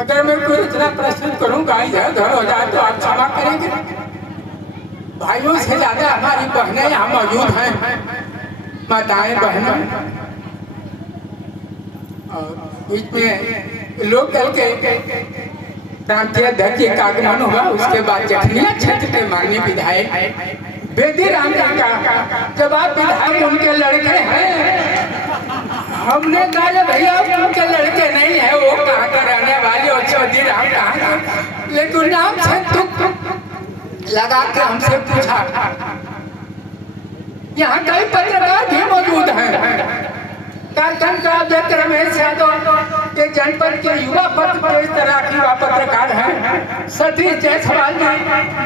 अगर मैं कोई इतना प्रस्तुत करूंगा इधर उधर हो जाए तो आप क्षमा करेंगे। भाइयों से ज्यादा हमारी बहनें यहाँ मौजूद हैं, माताएं बहनें, और बीच में लोग कल के प्रांतीय अध्यक्ष जी का आगमन हुआ। उसके बाद जखनिया क्षेत्र के माननीय विधायक बेदी राम जी का, जब आप विधायक उनके लड़के हैं, हमने कहा भैया उनके लड़के नहीं है, वो कहाँ का रहने वाले और चौधरी राम कहाँ का, लेकिन नाम से तुक लगा के हमसे पूछा। यहाँ कई पत्रकार भी मौजूद हैं। कार्यक्रम का अध्यक्ष रमेश यादव एक जनपद के युवा पत्र इस तरह की युवा पत्रकार हैं। सतीश जायसवाल जी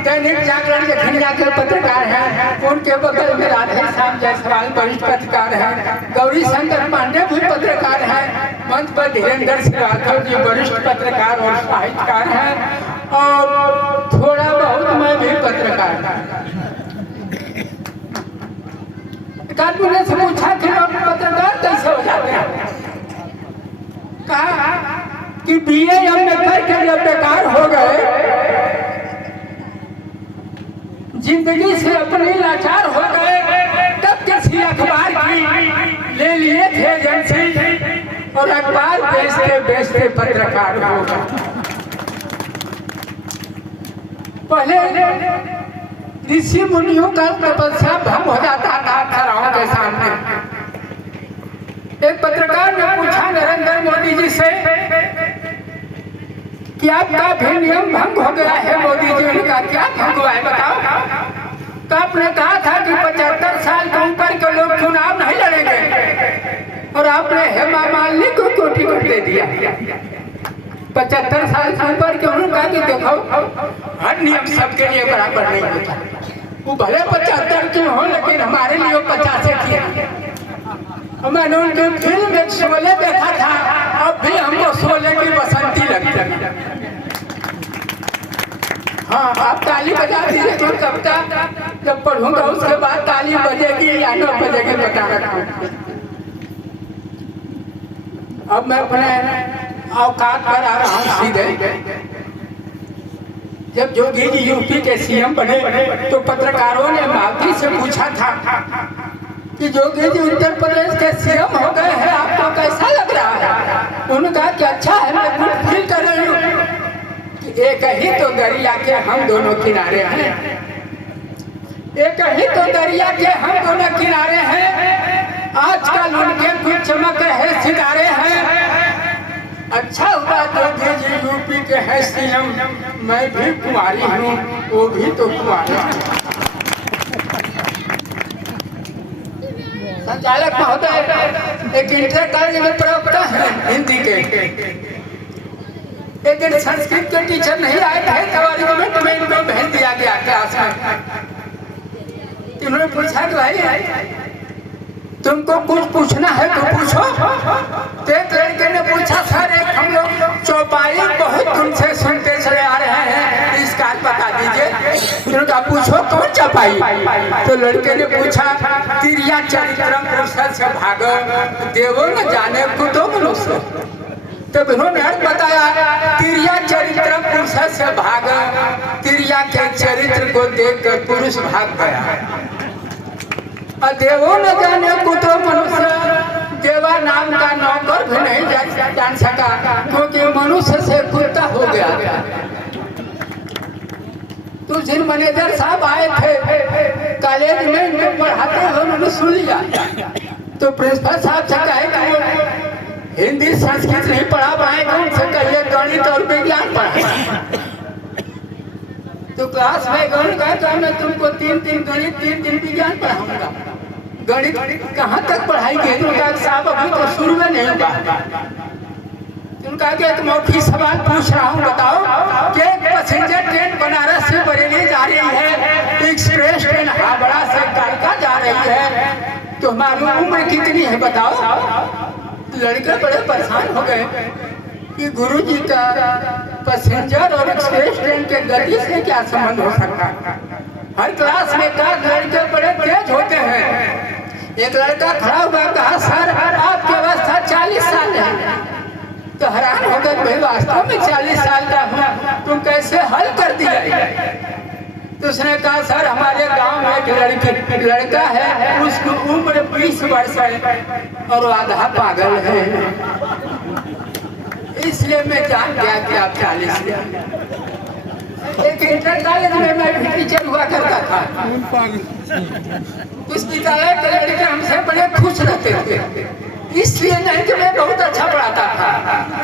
दैनिक जागरण जखनिया के पत्रकार हैं। उनके बगल में राधे श्याम जायसवाल वरिष्ठ पत्रकार हैं। गौरी शंकर पांडे भी पत्रकार हैं। मंच पर धीरेन्द्र श्रीवास्तव जी वरिष्ठ पत्रकार और साहित्यकार हैं, और थोड़ा बहुत मैं भी पत्रकार। कानून से पूछा कि पत्रकार कैसे हो जाते हैं, कहा कि बीए एमए करके जब बेकार हो गए, जिंदगी से अपने लाचार हो गए, तब किसी अखबार की ले लिए थे एजेंसी और अखबार बेचते बेचते पत्रकार हो गए। पहले ऋषि मुनियों का तपस्या भंग हो जाता था अप्सराओं के सामने। एक पत्रकार ने पूछा नरेंद्र मोदी जी से कि आपका भी नियम भंग हो गया है। मोदी जी ने कहा क्या भंग हुआ है बताओ। तो आपने कहा था कि 75 साल के ऊपर के लोग चुनाव नहीं लड़ेंगे, और आपने हेमा मालिनी को कोटी को दे दिया। 75 साल से ऊपर के उन्होंने कहा कि देखो हर नियम सबके लिए बराबर नहीं होता। वो भले 75 के हो, लेकिन हमारे लिए 50 किया। मैंने उनकी फिल्म एक शोले देखा था, अब भी हमको शोले की बसंती लगती। हाँ, आप ताली बजा दीजिए तो कविता जब पढ़ूंगा उसके बाद ताली बजेगी या 9 बजेगी बता रखा। अब मैं अपने औकात पर आ रहा हूँ सीधे। जब जोगी जी यूपी के सीएम बने तो पत्रकारों ने माफी से पूछा था कि जोगी जी उत्तर प्रदेश के सीएम हो गए हैं, आपको कैसा लग रहा है। उन्होंने कहा कि अच्छा है, मैं गुड फील कर रही हूँ कि एक ही तो दरिया के हम दोनों किनारे हैं, एक ही तो दरिया के हम दोनों किनारे हैं। आजकल उनके कुछ चमक रहे सितारे हैं। अच्छा हुआ जोगी जी यूपी के है सीएम, मैं भी कुमारी हूँ, वो भी तो कुमारी। संचालक महोदय एक इंटर कॉलेज में प्रवक्ता है हिंदी के। एक दिन संस्कृत के टीचर नहीं आए थे तो आर्गुमेंट में इनको भेज दिया गया क्लास में। उन्होंने पूछा कि भाई तुमको कुछ पूछना है तो पूछो। तो एक लड़के ने पूछा सर एक हम लोग चौपाई बहुत तुमसे सुनते चले आ रहे हैं, इसका बता दीजिए। उन्होंने कहा पूछो कौन चौपाई। तो लड़के ने पूछा तिरिया चरित्रम पुरुषस्य भाग देवो न जाने कुतो मनुष्य। तब उन्होंने बताया तिरिया चरित्रम पुरुषस्य भाग, तिरिया के चरित्र को देखकर पुरुष भाग गया। देवो न जाने कुतो मनुष्य, देवा नाम का नौकर भी नहीं जान सका, क्योंकि मनुष्य से कुत्ता हो गया। तो जिन मैनेजर साहब आए थे कॉलेज में इनको पढ़ाते हुए उन्होंने सुन लिया, तो प्रिंसिपल साहब से कहे कि हिंदी संस्कृत नहीं पढ़ा पाएंगे, उनसे कहिए गणित और विज्ञान पढ़ाए। तो क्लास में गणित का तो मैं तुमको 3 गणित 3 विज्ञान पढ़ाऊंगा। गणित कहाँ तक पढ़ाएंगे? उनका साहब अभी तो शुरू में नहीं हुआ। उनका एक मौखिक सवाल पूछ रहा हूँ, बताओ कि पैसेंजर ट्रेन बनारस से बरेली जा रही है, एक्सप्रेस ट्रेन हावड़ा से कालका जा रही है, तो हमारी उम्र कितनी है बताओ। लड़के बड़े परेशान हो गए कि गुरुजी का पैसेंजर और एक्सप्रेस ट्रेन के गति से क्या संबंध हो सकता है। हर क्लास में का लड़के बड़े तेज होते हैं। एक लड़का खड़ा हुआ कहा सर आपकी अवस्था 40 साल है, तो हैरान हो गए भाई वास्तव में 40 साल का हूँ, तुम कैसे हल कर दिया? तो उसने कहा सर हमारे गांव में एक लड़का है, उसकी उम्र 20 वर्ष है और वो आधा पागल है, इसलिए मैं जान गया कि आप 40 के। एक इंटर कॉलेज में मैं भी टीचर हुआ करता था। उस विद्यालय के लड़के हमसे बड़े खुश रहते थे, इसलिए नहीं कि मैं बहुत अच्छा पढ़ाता था,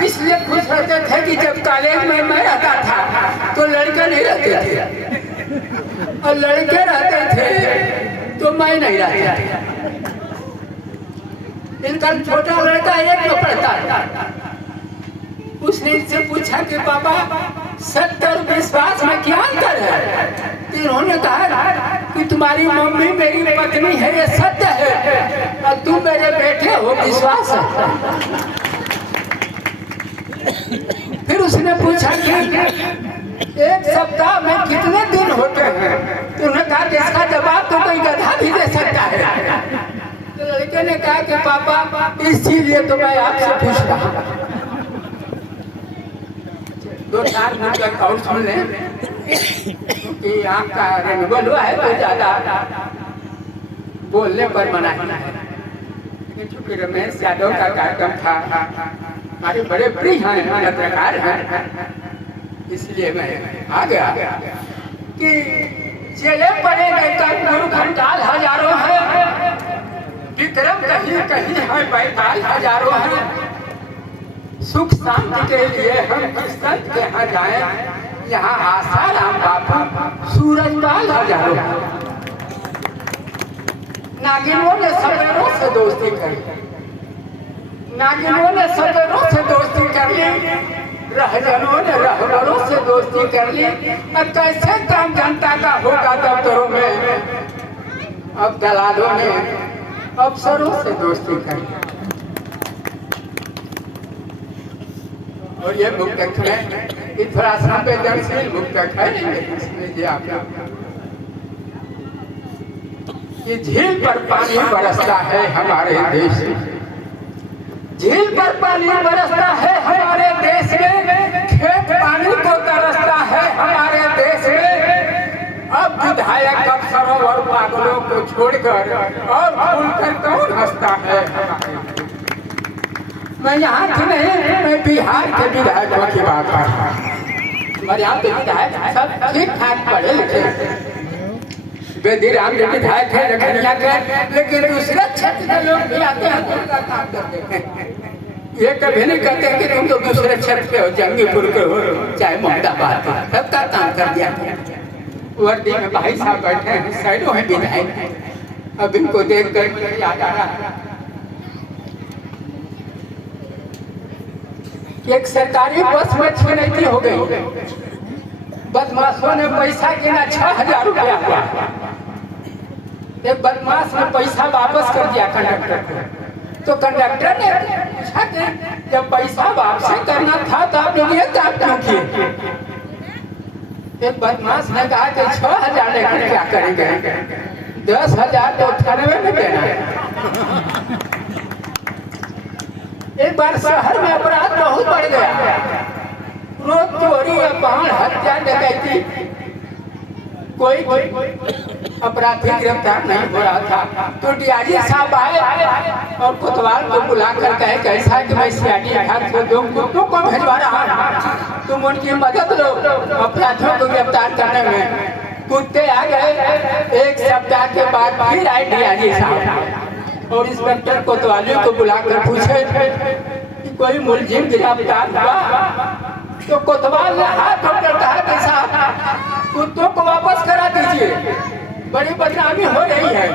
इसलिए खुश रहते थे कि जब कॉलेज में मैं रहता था तो लड़के नहीं रहते थे और लड़के रहते थे तो मैं नहीं रहता था। इनका छोटा लड़का एक में पढ़ता था। उसने इनसे पूछा कि पापा सत्य और विश्वास में क्या अंतर है? इन्होंने कहा कि तुम्हारी मम्मी मेरी पत्नी है, ये सत्य है, और तुम मेरे बेटे हो, विश्वास है। फिर उसने पूछा कि एक सप्ताह में कितने दिन होते हैं? तो उन्होंने कहा कि इसका जवाब तो कोई गधा भी दे सकता है। तो लड़के ने कहा कि पापा इसीलिए तो मैं आपसे पूछ रहा हूँ। 2-4 मिनट का और सुन लें कि आपका रेनुअल हुआ है तो ज्यादा बोलने पर मना है। चूंकि रमेश यादव का कार्यक्रम था, हमारे बड़े प्रिय हैं, पत्रकार हैं, इसलिए मैं आ गया कि चले पड़े गुरु घंटाल हजारों हैं, विक्रम कहीं कहीं है, बैताल हजारों हैं। सुख शांति के लिए हम किस संत के यहाँ जाएं, यहाँ आसाराम बापू सूरजपाल हजारों। नागिनों ने सवेरों से दोस्ती कर ली, नागिनों ने सवेरों से दोस्ती कर ली, रहजनों ने रहबरों से दोस्ती कर ली। अब कैसे काम जनता का होगा दफ्तरों में? अब दलालों ने अफसरों से दोस्ती कर ली। और ये मुक्तक है, थोड़ा संवेदनशील मुक्तक है, लेकिन आप ये झील पर पानी बरसता है हमारे देश में, झील पर पानी बरसता है हमारे देश में, खेत पानी को तरसता है हमारे देश में। अब विधायक अफसरों और पागलों को छोड़कर और खुलकर कौन हंसता है? मैं यहाँ की नहीं, मैं बिहार के विधायकों की बात कर रहा हूँ। हमारे यहाँ पे विधायक सब ठीक ठाक पढ़े लिखे, बेदीराम जी विधायक है लखनिया के, लेकिन दूसरे क्षेत्र के लोग भी आते हैं तो उनका काम करते हैं। ये कभी नहीं कहते कि तुम तो दूसरे क्षेत्र के हो, जंगीपुर के हो, चाहे मोहम्मदाबाद हो, सबका काम कर दिया। वर्दी में भाई साहब बैठे हैं, साइडों में विधायक, अब इनको देख कर याद आ रहा है एक सरकारी बस में छीनैती हो गई, बदमाशों ने पैसा गिना 6000 रुपया हुआ। एक बदमाश ने पैसा वापस कर दिया कंडक्टर को, तो कंडक्टर ने पूछा कि जब पैसा वापस करना था तो आप लोग ये काम क्यों किए? एक बदमाश ने कहा कि 6000 लेकर क्या करेंगे, 10,000 तो 98 में देना है। एक बार शहर में अपराध बहुत बढ़ गया, रोज चोरी, अपहरण, हत्या, डकैती, कोई अपराधी गिरफ्तार नहीं हो रहा था। तो डीआईजी साहब आए और कोतवाल को बुलाकर कहे कैसा कि मैं सीआईडी विभाग से 2 कुत्तों को भिजवा रहा हूँ, तुम उनकी मदद लो अपराधियों को गिरफ्तार करने में। कुत्ते आ गए। एक सप्ताह के बाद फिर आए डीआईजी साहब और इंस्पेक्टर कोतवाली को बुलाकर पूछे कि कोई मुलजिम गिरफ्तार हुआ? तो कोतवाल ने हाथ पकड़ कहा कि साहब कुत्तों को वापस करा दीजिए, बड़ी बदनामी हो रही है।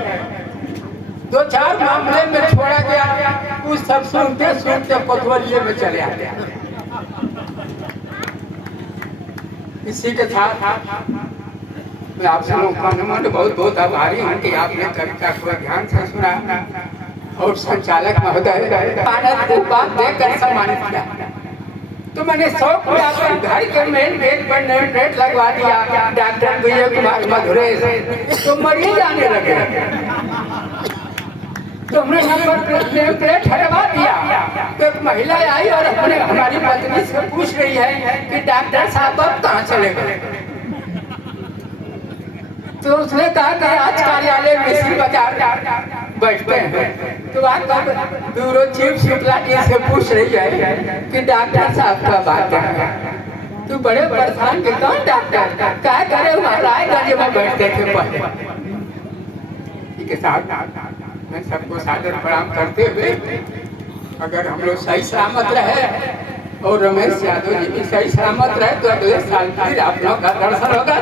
2-4 मामले में छोड़ा गया, उस सब सुनते सुनते कोतवालिये में चले आए। इसी के साथ मैं आप सबों का बहुत बहुत आभारी हूँ कि आपने कविता को ध्यान से सुना और संचालक महोदय को बात देकर सम्मानित किया। तो मैंने शौक में अपने घर के मेन गेट पर नेट लगवा दिया, डॉक्टर विजय कुमार मधुरेश, तो मरीज आने लगे। तो हमने नंबर प्लेट हटवा दिया। तो एक महिला आई और हमारी पत्नी से पूछ रही है कि डॉक्टर साहब अब कहाँ चले गए। तो उसने कहा कि आज कार्यालय मिश्री बाजार बैठते हैं। तो आज ब्यूरो चीफ शुक्ला जी से पूछ रही है कि डॉक्टर साहब कब आते हैं। तो बड़े परेशान के कौन डॉक्टर क्या करे, वहाँ रायगंज में बैठते थे पहले। ठीक है साहब, मैं सबको सादर प्रणाम करते हुए, अगर हम लोग सही सलामत रहे और रमेश यादव जी भी सही सलामत रहे तो अगले साल फिर आप लोग का दर्शन होगा।